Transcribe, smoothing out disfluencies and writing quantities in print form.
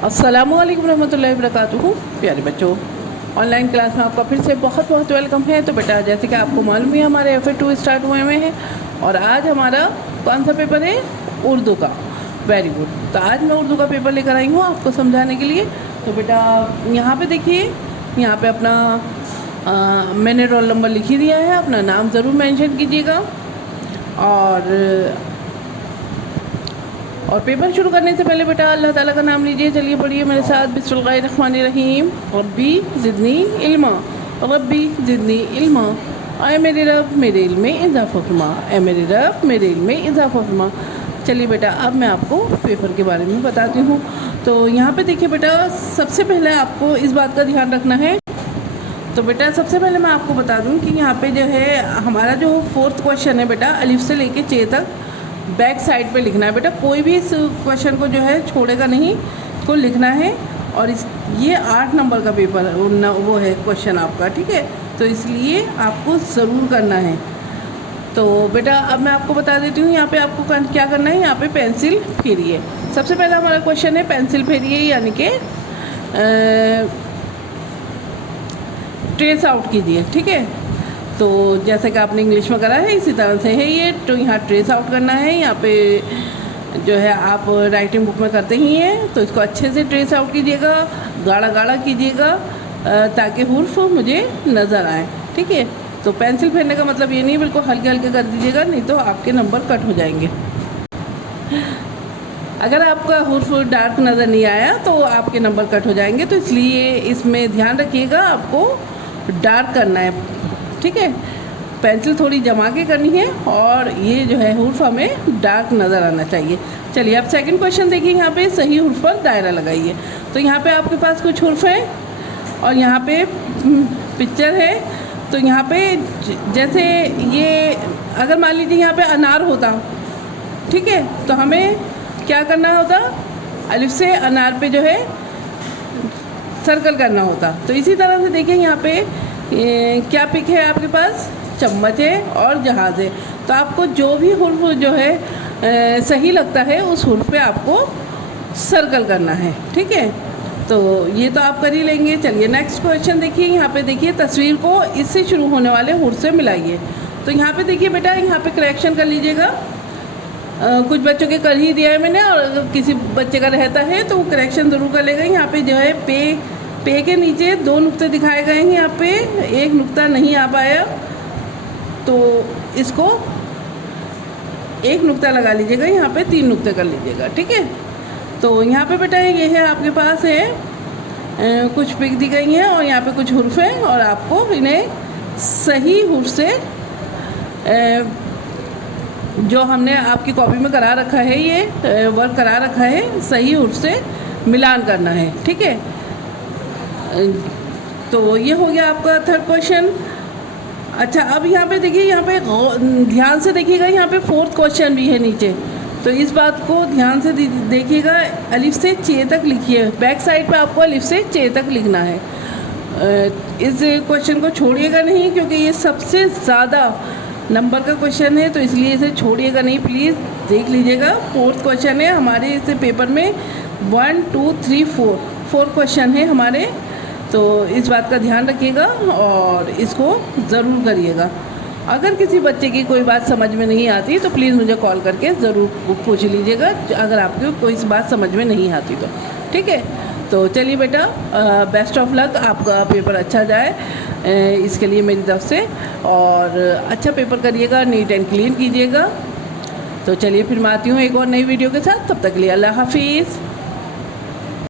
अस्सलामुअलैकुम रहमतुल्लाहि वबरकातुहू। प्यारे बच्चों, ऑनलाइन क्लास में आपका फिर से बहुत बहुत वेलकम है। तो बेटा, जैसे कि आपको मालूम है, हमारे FA2 स्टार्ट हुए हुए हैं और आज हमारा कौन सा पेपर है? उर्दू का। Very good. तो आज मैं उर्दू का पेपर लेकर आई हूँ आपको समझाने के लिए। तो बेटा यहाँ पे देखिए, यहाँ पे अपना मैंने रोल नंबर लिख ही दिया है, अपना नाम ज़रूर मेंशन कीजिएगा। और पेपर शुरू करने से पहले बेटा अल्लाह ताला का नाम लीजिए। चलिए पढ़िए मेरे साथ, बिस्मिल्लाहिर्रहमानिर्रहीम। रब्बी ज़िदनी इल्मा, रब्बी ज़िदनी इल्मा। आए मेरे रब मेरे इल्म में इजाफ़ा फरमा, ए मेरे रब मेरे इल्म में इजाफ़ा फरमा। चलिए बेटा, अब मैं आपको पेपर के बारे में बताती हूँ। तो यहाँ पे देखिए बेटा, सबसे पहले आपको इस बात का ध्यान रखना है। तो बेटा सबसे पहले मैं आपको बता दूँ कि यहाँ पे जो है हमारा जो 4th क्वेश्चन है बेटा, अलिफ से लेके चे तक बैक साइड पे लिखना है बेटा। कोई भी इस क्वेश्चन को जो है छोड़ेगा नहीं, को लिखना है। और ये 8 नंबर का पेपर वो है क्वेश्चन आपका, ठीक है। तो इसलिए आपको ज़रूर करना है। तो बेटा अब मैं आपको बता देती हूँ यहाँ पे आपको क्या करना है। यहाँ पे पेंसिल फेरिए। सबसे पहला हमारा क्वेश्चन है पेंसिल फेरिए, यानी कि ट्रेस आउट कीजिए, ठीक है। तो जैसे कि आपने इंग्लिश में करा है इसी तरह से है ये। तो यहाँ ट्रेस आउट करना है। यहाँ पे जो है आप राइटिंग बुक में करते ही हैं, तो इसको अच्छे से ट्रेस आउट कीजिएगा, गाढ़ा गाढ़ा कीजिएगा ताकि हुर्फ मुझे नज़र आए, ठीक है। तो पेंसिल फेरने का मतलब ये नहीं बिल्कुल हल्के हल्के कर दीजिएगा, नहीं तो आपके नंबर कट हो जाएंगे। अगर आपका हुर्फ डार्क नज़र नहीं आया तो आपके नंबर कट हो जाएंगे। तो इसलिए इसमें ध्यान रखिएगा, आपको डार्क करना है, ठीक है। पेंसिल थोड़ी जमा के करनी है और ये जो है हुर्फ हमें डार्क नज़र आना चाहिए। चलिए अब सेकंड क्वेश्चन देखिए। यहाँ पे सही हुर्फ पर दायरा लगाइए। तो यहाँ पे आपके पास कुछ हुर्फ है और यहाँ पे पिक्चर है। तो यहाँ पे जैसे ये अगर मान लीजिए यहाँ पे अनार होता, ठीक है, तो हमें क्या करना होता? अलिफ से अनार पे जो है सर्कल करना होता। तो इसी तरह से देखिए यहाँ पे क्या पिक है आपके पास? चम्मच है और जहाज़ है। तो आपको जो भी हुर्फ जो है सही लगता है उस हुर्फ पे आपको सर्कल करना है, ठीक है। तो ये तो आप कर ही लेंगे। चलिए नेक्स्ट क्वेश्चन देखिए। यहाँ पे देखिए तस्वीर को इससे शुरू होने वाले हुर्फ से मिलाइए। तो यहाँ पे देखिए बेटा, यहाँ पे करेक्शन कर लीजिएगा। कुछ बच्चों के कर ही दिया है मैंने, और अगर किसी बच्चे का रहता है तो वो करेक्शन ज़रूर कर लेगा। यहाँ पे जो है पे के नीचे 2 नुक्ते दिखाए गए हैं, यहाँ पे एक नुक्ता नहीं आ पाया, तो इसको एक नुक्ता लगा लीजिएगा, यहाँ पे 3 नुक्ते कर लीजिएगा, ठीक है। तो यहाँ पे बेटा ये है आपके पास है कुछ पिक दी गई हैं और यहाँ पे कुछ हुर्फ हैं, और आपको इन्हें सही हुर्फ से जो हमने आपकी कॉपी में करा रखा है, ये वर्क करा रखा है, सही हुर्फ से मिलान करना है, ठीक है। तो ये हो गया आपका 3rd क्वेश्चन। अच्छा अब यहाँ पे देखिए, यहाँ पे ध्यान से देखिएगा, यहाँ पे 4th क्वेश्चन भी है नीचे। तो इस बात को ध्यान से देखिएगा। अलिफ से चे तक लिखिए। बैक साइड पे आपको अलिफ से चे तक लिखना है। इस क्वेश्चन को छोड़िएगा नहीं, क्योंकि ये सबसे ज़्यादा नंबर का क्वेश्चन है, तो इसलिए इसे छोड़िएगा नहीं, प्लीज़ देख लीजिएगा। 4th क्वेश्चन है हमारे इस पेपर में। 1 2 3 4 क्वेश्चन है हमारे। तो इस बात का ध्यान रखिएगा और इसको ज़रूर करिएगा। अगर किसी बच्चे की कोई बात समझ में नहीं आती तो प्लीज़ मुझे कॉल करके ज़रूर पूछ लीजिएगा, अगर आपको कोई बात समझ में नहीं आती तो, ठीक है। तो चलिए बेटा, बेस्ट ऑफ लक, आपका पेपर अच्छा जाए इसके लिए मेरी तरफ से। और अच्छा पेपर करिएगा, नीट एंड क्लीन कीजिएगा। तो चलिए फिर मैं आती हूँ एक और नई वीडियो के साथ। तब तक के लिए अल्लाह हाफिज़।